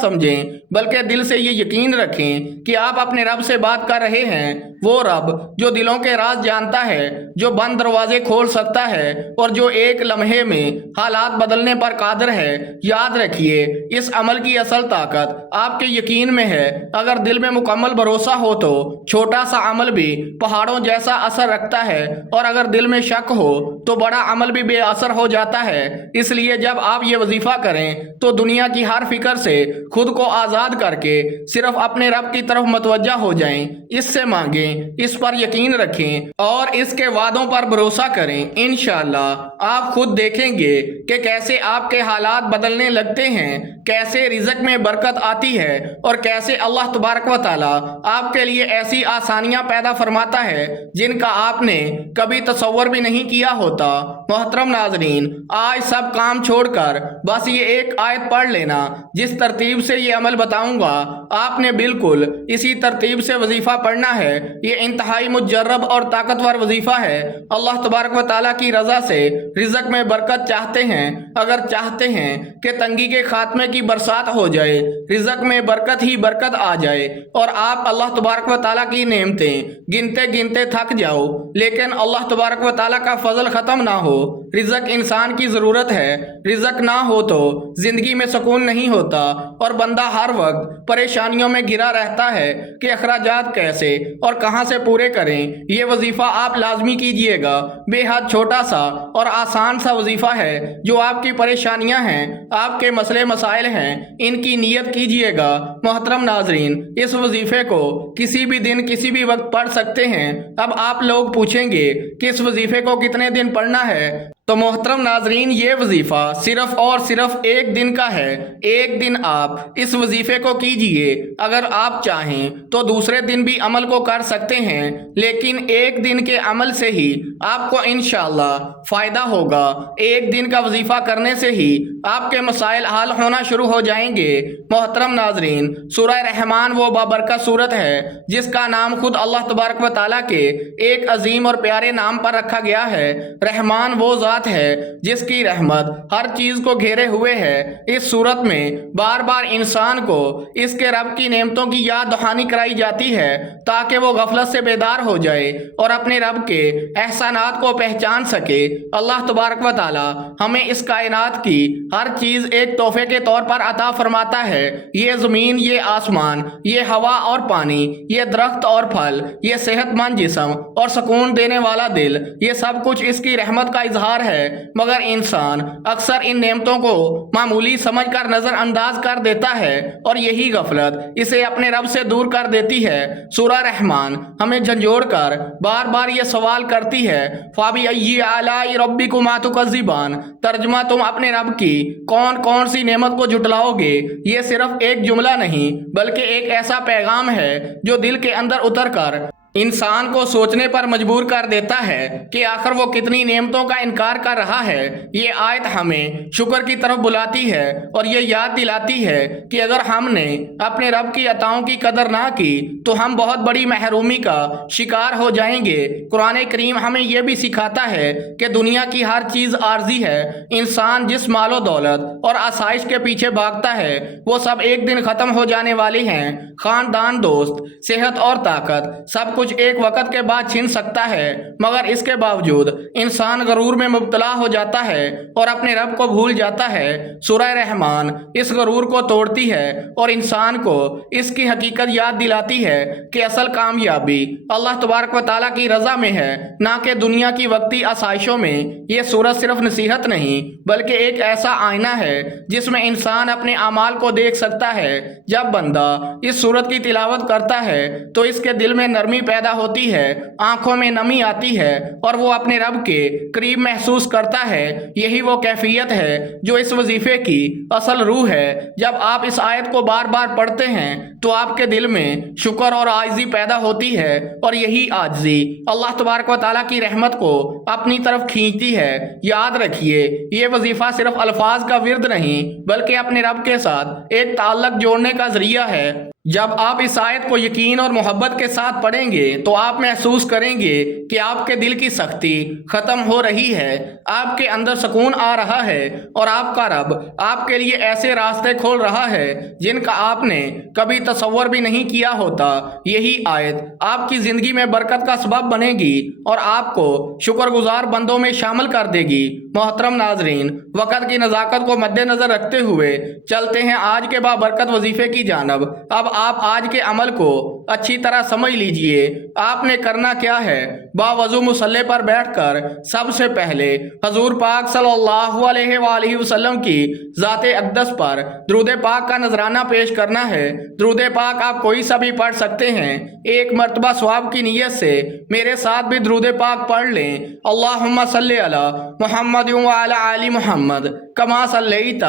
سمجھیں بلکہ دل سے یہ یقین رکھیں کہ آپ اپنے رب سے بات کر رہے ہیں۔ وہ رب جو دلوں کے راز جانتا ہے، جو بند دروازے کھول سکتا ہے اور جو ایک لمحے میں حالات بدلنے پر قادر ہے۔ یاد رکھیے، اس عمل کی اصل طاقت آپ کے یقین میں ہے۔ اگر دل میں مکمل بھروسہ ہو تو چھوٹا سا عمل بھی پہاڑوں جیسا اثر رکھتا ہے، اور اگر دل میں شک ہو تو بڑا عمل بھی بے اثر ہو جاتا ہے۔ اس لیے جب آپ یہ وظیفہ کریں تو دنیا کی ہر فکر سے خود کو آزاد کر کے صرف اپنے رب کی طرف متوجہ ہو جائیں، اس سے مانگیں، اس پر یقین رکھیں اور اس کے وعدوں پر بھروسہ کریں۔ انشاءاللہ آپ خود دیکھیں گے کہ کیسے آپ کے حالات بدلنے لگتے ہیں، کیسے رزق میں برکت آتی ہے اور کیسے اللہ تبارک و تعالی آپ کے لیے ایسی آسانیاں پیدا فرماتا ہے جن کا آپ نے کبھی تصور بھی نہیں کیا ہوتا۔ محترم ناظرین، آج سب کام چھوڑ کر بس یہ ایک آیت پڑھ لینا۔ جس ترتیب سے یہ عمل بتاؤں گا آپ نے بالکل اسی ترتیب سے وظیفہ پڑھنا ہے۔ یہ انتہائی مجرب اور طاقتور وظیفہ ہے۔ اللہ تبارک و تعالیٰ کی رضا سے رزق میں برکت چاہتے ہیں، اگر چاہتے ہیں کہ تنگی کے خاتمے کی برسات ہو جائے، رزق میں برکت ہی برکت آ جائے اور آپ اللہ تبارک و تعالیٰ کی نعمتیں گنتے گنتے تھک جاؤ لیکن اللہ تبارک و تعالیٰ کا فضل ختم نہ ہو۔ رزق انسان کی ضرورت ہے، رزق نہ ہو تو زندگی میں سکون نہیں ہوتا اور بندہ ہر وقت پریشانیوں میں گھرا رہتا ہے کہ اخراجات کیسے اور کہاں سے پورے کریں۔ یہ وظیفہ آپ لازمی کیجئے گا۔ بے حد چھوٹا سا اور آسان سا وظیفہ ہے۔ جو آپ کی پریشانیاں ہیں، آپ کے مسئلے مسائل ہیں، ان کی نیت کیجئے گا۔ محترم ناظرین، اس وظیفے کو کسی بھی دن کسی بھی وقت پڑھ سکتے ہیں۔ اب آپ لوگ پوچھیں گے کہ اس وظیفے کو کتنے دن پڑھنا ہے؟ تو محترم ناظرین، یہ وظیفہ صرف اور صرف ایک دن کا ہے۔ ایک دن آپ اس وظیفے کو کیجئے۔ اگر آپ چاہیں تو دوسرے دن بھی عمل کو کر سکتے ہیں، لیکن ایک دن کے عمل سے ہی آپ کو انشاءاللہ فائدہ ہوگا۔ ایک دن کا وظیفہ کرنے سے ہی آپ کے مسائل حل ہونا شروع ہو جائیں گے۔ محترم ناظرین، سورہ رحمان وہ بابرکت سورت ہے جس کا نام خود اللہ تبارک و تعالیٰ کے ایک عظیم اور پیارے نام پر رکھا گیا ہے۔ رحمان وہ ذات ہے جس کی رحمت ہر چیز کو گھیرے ہوئے ہے۔ اس صورت میں بار بار انسان کو اس کے رب کی نعمتوں کی یاد دہانی کرائی جاتی ہے تاکہ وہ غفلت سے بیدار ہو جائے اور اپنے رب کے احسانات کو پہچان سکے۔ اللہ تبارک و تعالی ہمیں اس کائنات کی ہر چیز ایک تحفے کے طور پر عطا فرماتا ہے۔ یہ زمین، یہ آسمان، یہ ہوا اور پانی، یہ درخت اور پھل، یہ صحت مند جسم اور سکون دینے والا دل، یہ سب کچھ اس کی رحمت کا اظہار ہے۔ مگر انسان اکثر ان نعمتوں کو معمولی سمجھ کر نظر انداز کر دیتا ہے اور یہی غفلت اسے اپنے رب سے دور کر دیتی ہے۔ سورہ رحمان ہمیں جھنجھوڑ کر بار بار یہ سوال کرتی ہے، فَبِأَيِّ آلَاءِ رَبِّكُمَا تُكَذِّبَانِ، ترجمہ تم اپنے رب کی کون کون سی نعمت کو جھٹلاؤ گے۔ یہ صرف ایک جملہ نہیں بلکہ ایک ایسا پیغام ہے جو دل کے اندر اتر کر انسان کو سوچنے پر مجبور کر دیتا ہے کہ آخر وہ کتنی نعمتوں کا انکار کر رہا ہے۔ یہ آیت ہمیں شکر کی طرف بلاتی ہے اور یہ یاد دلاتی ہے کہ اگر ہم نے اپنے رب کی عطاؤں کی قدر نہ کی تو ہم بہت بڑی محرومی کا شکار ہو جائیں گے۔ قرآن کریم ہمیں یہ بھی سکھاتا ہے کہ دنیا کی ہر چیز عارضی ہے۔ انسان جس مال و دولت اور آسائش کے پیچھے بھاگتا ہے وہ سب ایک دن ختم ہو جانے والی ہیں۔ خاندان، دوست، صحت اور طاقت، سب کچھ ایک وقت کے بعد چھن سکتا ہے، مگر اس کے باوجود انسان غرور میں مبتلا ہو جاتا ہے اور اپنے رب کو بھول جاتا ہے۔ سورہ رحمان اس غرور کو توڑتی ہے اور انسان کو اس کی حقیقت یاد دلاتی ہے کہ اصل کامیابی اللہ تبارک و تعالیٰ کی رضا میں ہے، نہ کہ دنیا کی وقتی آسائشوں میں۔ یہ سورت صرف نصیحت نہیں بلکہ ایک ایسا آئینہ ہے جس میں انسان اپنے اعمال کو دیکھ سکتا ہے۔ جب بندہ اس سورت کی تلاوت کرتا ہے تو اس کے دل میں نرمی پیدا ہوتی ہے، آنکھوں میں نمی آتی ہے اور وہ اپنے رب کے قریب محسوس کرتا ہے۔ یہی وہ کیفیت ہے جو اس وظیفے کی اصل روح ہے۔ جب آپ اس آیت کو بار بار پڑھتے ہیں تو آپ کے دل میں شکر اور عاجزی پیدا ہوتی ہے اور یہی عاجزی اللہ تبارک و تعالیٰ کی رحمت کو اپنی طرف کھینچتی ہے۔ یاد رکھیے، یہ وظیفہ صرف الفاظ کا ورد نہیں بلکہ اپنے رب کے ساتھ ایک تعلق جوڑنے کا ذریعہ ہے۔ جب آپ اس آیت کو یقین اور محبت کے ساتھ پڑھیں گے تو آپ محسوس کریں گے کہ آپ کے دل کی سختی ختم ہو رہی ہے، آپ کے اندر سکون آ رہا ہے اور آپ کا رب آپ کے لیے ایسے راستے کھول رہا ہے جن کا آپ نے کبھی تصور بھی نہیں کیا ہوتا۔ یہی آیت آپ کی زندگی میں برکت کا سبب بنے گی اور آپ کو شکر گزار بندوں میں شامل کر دے گی۔ محترم ناظرین، وقت کی نزاکت کو مد نظر رکھتے ہوئے چلتے ہیں آج کے بابرکت وظیفے کی جانب۔ اب آپ آج کے عمل کو اچھی طرح سمجھ لیجئے۔ آپ نے کرنا کیا ہے؟ باوضو مصلی پر بیٹھ کر سب سے پہلے حضور پاک صلی اللہ علیہ وآلہ وسلم کی ذات اقدس پر درود پاک کا نذرانہ پیش کرنا ہے۔ درود پاک آپ کوئی سا بھی پڑھ سکتے ہیں۔ ایک مرتبہ ثواب کی نیت سے میرے ساتھ بھی درود پاک پڑھ لیں۔ اللہم صلی علی محمد وعلی آل محمد کما صلیت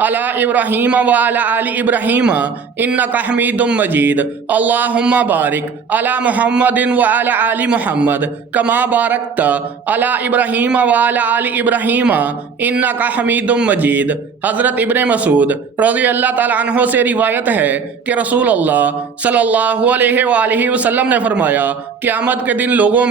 علی ابراہیم وعلی آل ابراہیم انک حمید مجید۔ اللہم بارک علی محمد وعلی آل محمد کما بارکت علی ابراہیم وعلی آل ابراہیم انک حمید مجید۔ حضرت ابن مسعود رضی اللہ تعالیٰ عنہ سے روایت ہے کہ رسول اللہ صلی اللہ علیہ وآلہ وسلم نے فرمایا، قیامت کے دن لوگوں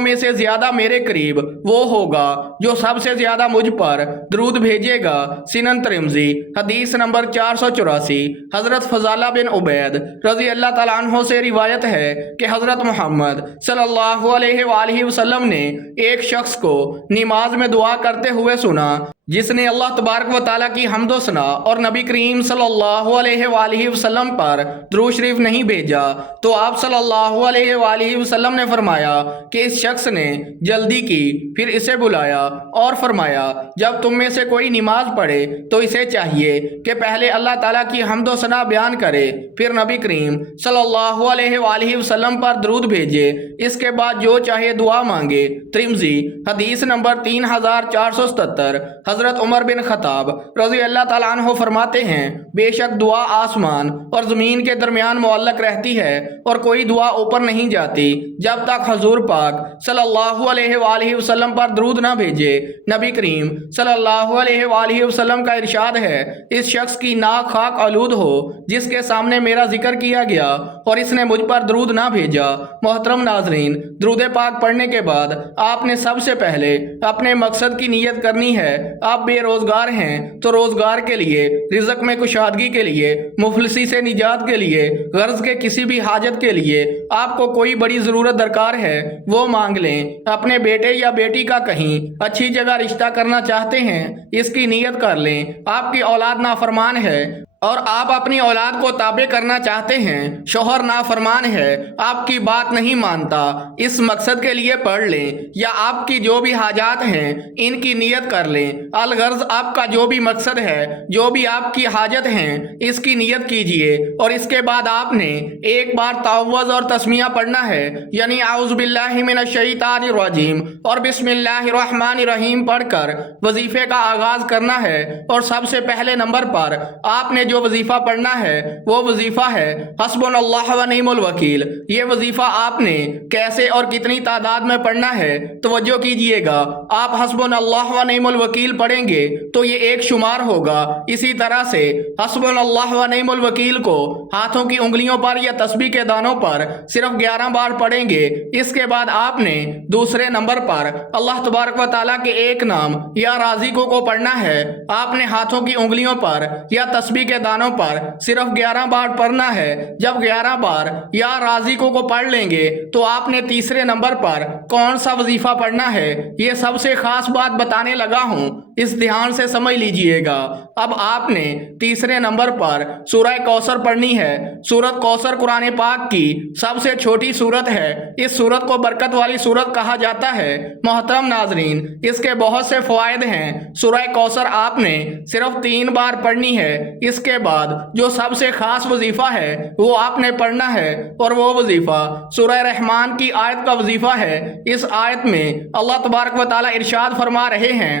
میں سے زیادہ میرے قریب وہ ہوگا جو سب سے زیادہ مجھ پر درود بھیجے گا۔ سنن ترمذی حدیث نمبر 484۔ حضرت فضالہ بن عبید رضی اللہ تعالیٰ عنہ سے روایت ہے کہ حضرت محمد صلی اللہ علیہ وآلہ وسلم نے ایک شخص کو نماز میں دعا کرتے ہوئے سنا جس نے اللہ تبارک و تعالیٰ کی حمد و ثنا اور نبی کریم صلی اللہ علیہ وآلہ وسلم پر درود شریف نہیں بھیجا، تو آپ صلی اللہ علیہ وآلہ وسلم نے فرمایا کہ اس شخص نے جلدی کی، پھر اسے بلایا اور فرمایا جب تم میں سے کوئی نماز پڑھے تو اسے چاہیے کہ پہلے اللہ تعالیٰ کی حمد و ثنا بیان کرے، پھر نبی کریم صلی اللہ علیہ وآلہ وسلم پر درود بھیجے، اس کے بعد جو چاہے دعا مانگے۔ ترمذی حدیث نمبر 3477۔ حضرت عمر بن خطاب رضی اللہ تعالیٰ عنہ فرماتے ہیں، بے شک دعا آسمان اور زمین کے درمیان معلق رہتی ہے اور کوئی دعا اوپر نہیں جاتی جب تک حضور پاک صلی اللہ علیہ وآلہ وسلم پر درود نہ بھیجے۔ نبی کریم صلی اللہ علیہ وآلہ وسلم کا ارشاد ہے، اس شخص کی ناک خاک آلود ہو جس کے سامنے میرا ذکر کیا گیا اور اس نے مجھ پر درود نہ بھیجا۔ محترم ناظرین، درود پاک پڑھنے کے بعد آپ نے سب سے پہلے اپنے مقصد کی نیت کرنی ہے۔ آپ بے روزگار ہیں تو روزگار کے لیے، رزق میں کشادگی کے لیے، مفلسی سے نجات کے لیے، غرض کے کسی بھی حاجت کے لیے آپ کو کوئی بڑی ضرورت درکار ہے وہ مانگ لیں۔ اپنے بیٹے یا بیٹی کا کہیں اچھی جگہ رشتہ کرنا چاہتے ہیں، اس کی نیت کر لیں۔ آپ کی اولاد نافرمان ہے اور آپ اپنی اولاد کو تابع کرنا چاہتے ہیں، شوہر نافرمان ہے، آپ کی بات نہیں مانتا، اس مقصد کے لیے پڑھ لیں۔ یا آپ کی جو بھی حاجات ہیں ان کی نیت کر لیں۔ الغرض آپ کا جو بھی مقصد ہے، جو بھی آپ کی حاجت ہیں، اس کی نیت کیجئے اور اس کے بعد آپ نے ایک بار تعوذ اور تسمیہ پڑھنا ہے، یعنی اعوذ باللہ من الشیطان الرجیم اور بسم اللہ الرحمن الرحیم پڑھ کر وظیفے کا آغاز کرنا ہے۔ اور سب سے پہلے نمبر پر آپ نے جو وظیفہ پڑھنا ہے وہ وظیفہ ہے حسبنا اللہ و نعم الوکیل۔ یہ وظیفہ آپ نے کیسے اور کتنی تعداد میں پڑھنا ہے توجہ کیجئے گا۔ آپ حسبنا اللہ و نعم الوکیل پڑھیں گے تو یہ ایک شمار ہوگا۔ اسی طرح سے حسبنا اللہ و نعم الوکیل کو ہاتھوں کی انگلیوں پر یا تسبیح کے دانوں پر صرف 11 بار پڑھیں گے۔ اس کے بعد آپ نے دوسرے نمبر پر اللہ تبارک و تعالیٰ کے ایک نام یا رازق کو پڑھنا ہے۔ آپ نے ہاتھوں کی انگلیوں پر یا تسبیح کے دانوں پر صرف 11 بار پڑھنا ہے۔ جب 11 بار یا رازق کو پڑھ لیں گے تو آپ نے تیسرے نمبر پر کون سا وظیفہ پڑھنا ہے، یہ سب سے خاص بات بتانے لگا ہوں، اس دھیان سے سمجھ لیجئے گا۔ اب آپ نے تیسرے نمبر پر سورہ کوثر پڑھنی ہے۔ سورت کوثر قرآن پاک کی سب سے چھوٹی سورت ہے۔ اس سورت کو برکت والی سورت کہا جاتا ہے۔ محترم ناظرین، اس کے بہت سے فوائد ہیں۔ سورہ کوثر آپ نے صرف 3 بار پڑھنی ہے۔ اس کے بعد جو سب سے خاص وظیفہ ہے وہ آپ نے پڑھنا ہے، اور وہ وظیفہ سورہ رحمان کی آیت کا وظیفہ ہے۔ اس آیت میں اللہ تبارک و تعالیٰ ارشاد فرما رہے ہیں،